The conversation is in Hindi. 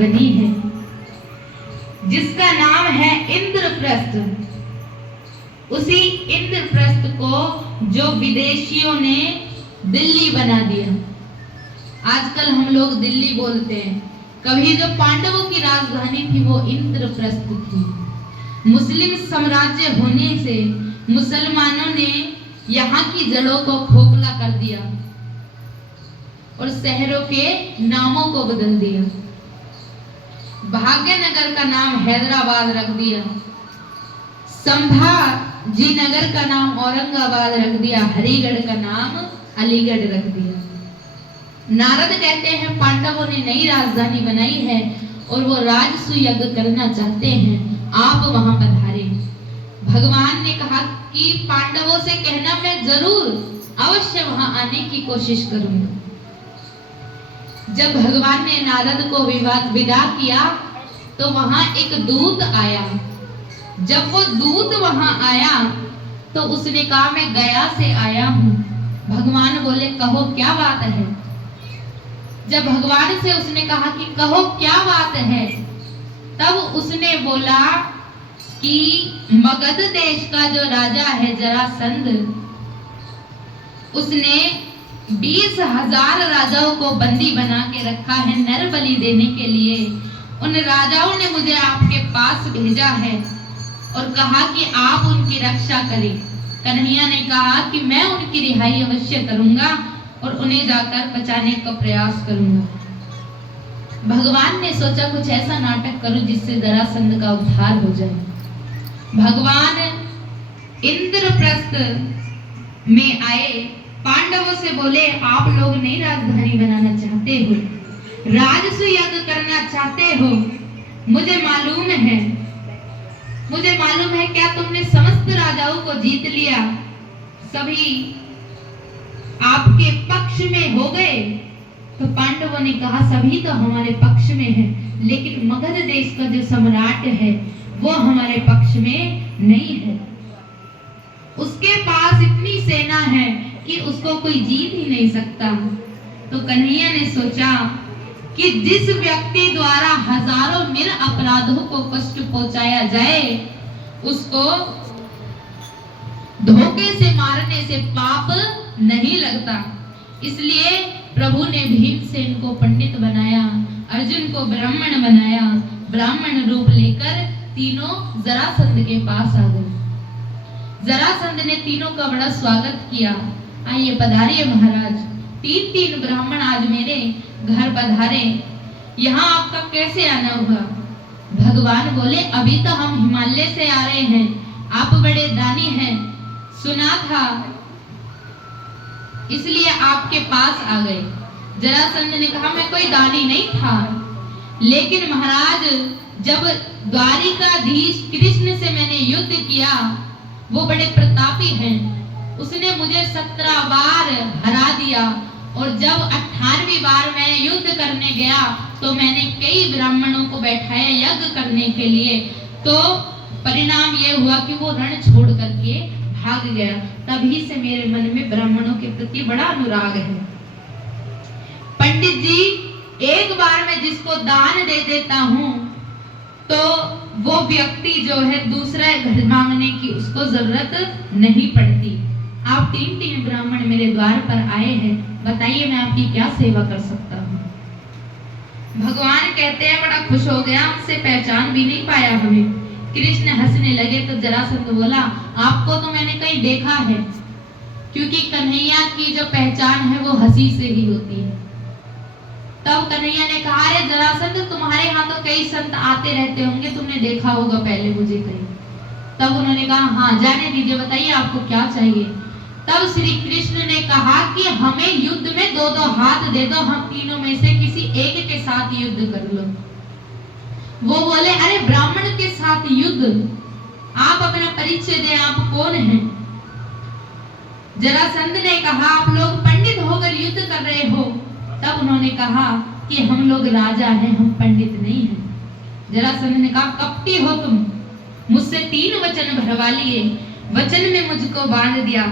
बनी है, जिसका नाम है इंद्रप्रस्थ। उसी इंद्रप्रस्थ को जो विदेशियों ने दिल्ली बना दिया। आजकल हम लोग दिल्ली बोलते हैं, कभी जो पांडवों की राजधानी थी वो इंद्रप्रस्थ थी। मुस्लिम साम्राज्य होने से मुसलमानों ने यहाँ की जड़ों को खोखला कर दिया और शहरों के नामों को बदल दिया। भाग्यनगर का नाम हैदराबाद रख दिया, संभाजी नगर का नाम औरंगाबाद रख दिया, हरिगढ़ का नाम अलीगढ़ रख दिया। नारद कहते हैं पांडवों ने नई राजधानी बनाई है और वो राजसूय यज्ञ करना चाहते हैं, आप वहां पधारे। भगवान ने कहा कि पांडवों से कहना मैं जरूर अवश्य वहां आने की कोशिश करूंगा। जब भगवान ने नारद को विदा किया तो वहां एक दूत आया। जब वो दूत वहां आया तो उसने कहा मैं गया से आया हूं। भगवान बोले कहो क्या बात है। जब भगवान से उसने कहा कि कहो क्या बात है, तब उसने बोला कि मगध देश का जो राजा है जरासंध, उसने 20,000 राजाओं को बंदी बना के रखा है नर बलि देने के लिए। उन राजाओं ने मुझे आपके पास भेजा है और कहा कि आप उनकी रक्षा करें। कन्हैया ने कहा कि मैं उनकी रिहाई अवश्य करूंगा और उन्हें जाकर बचाने का प्रयास करूंगा। भगवान ने सोचा कुछ ऐसा नाटक करूं जिससे जरासंध का उद्धार हो जाए। भगवान इंद्रप्रस्थ में आए, पांडवों से बोले आप लोग नई राजधानी बनाना चाहते हो, राजसूय यज्ञ करना चाहते हो, मुझे मालूम है क्या तुमने समस्त राजाओं को जीत लिया, सभी आपके पक्ष में हो गए। तो पांडवों ने कहा सभी तो हमारे पक्ष में है, लेकिन मगध देश का जो सम्राट है वो हमारे पक्ष में नहीं है। उसके पास इतनी सेना है कि उसको कोई जीत ही नहीं सकता। तो कन्हैया ने सोचा कि जिस व्यक्ति द्वारा हजारों निरपराधों को कष्ट पहुंचाया जाए, उसको धोखे से मारने से पाप नहीं लगता। इसलिए प्रभु ने भीमसेन को पंडित बनाया, अर्जुन को ब्राह्मण बनाया। ब्राह्मण रूप लेकर तीनों जरासंध के पास आ गए। जरासंध ने तीनों का बड़ा स्वागत किया। आइए पधारिए महाराज। 3 ब्राह्मण आज मेरे घर पधारे, यहाँ आपका कैसे आना हुआ? भगवान बोले अभी तो हम हिमालय से आ रहे हैं, आप बड़े दानी हैं, सुना था इसलिए आपके पास आ गए। जरासंध ने कहा मैं कोई दानी नहीं था, लेकिन महाराज जब द्वारिकाधीश कृष्ण से मैंने युद्ध किया, वो बड़े प्रतापी हैं, उसने मुझे 17 बार हरा दिया और जब 18वीं बार मैं युद्ध करने गया तो मैंने कई ब्राह्मणों को बैठाया यज्ञ करने के लिए, तो परिणाम ये हुआ कि वो रण छोड़ करके भाग गया। तभी से मेरे मन में ब्राह्मणों के प्रति बड़ा अनुराग है। पंडित जी, एक बार मैं जिसको दान दे देता हूँ तो वो व्यक्ति जो है दूसरा घर मांगने की उसको जरूरत नहीं पड़ती। आप 3 ब्राह्मण मेरे द्वार पर आए हैं, बताइए मैं आपकी क्या सेवा कर सकता हूँ? भगवान कहते हैं बड़ा खुश हो गया, हमसे पहचान भी नहीं पाया हमें। कृष्ण हंसने लगे तो जरासंध बोला आपको तो मैंने कहीं देखा है, क्योंकि कन्हैया की जो पहचान है वो हंसी से ही होती है। तब कन्हैया ने कहा अरे जरासंध तुम्हारे यहाँ तो कई संत आते रहते होंगे, तुमने देखा होगा पहले मुझे कहीं। तब उन्होंने कहा हाँ जाने दीजिए, बताइए आपको क्या चाहिए। तब श्री कृष्ण ने कहा कि हमें युद्ध में 2-2 हाथ दे दो, हम तीनों में से किसी एक के साथ युद्ध कर लो। वो बोले अरे ब्राह्मण के साथ युद्ध, आप अपना परिचय दें, आप कौन हैं? जरासंध ने कहा आप लोग पंडित होकर युद्ध कर रहे हो। तब उन्होंने कहा कि हम लोग राजा हैं, हम पंडित नहीं हैं। जरासंध ने कहा कपटी हो तुम, मुझसे 3 वचन भरवा लिए, वचन में मुझको बांध दिया,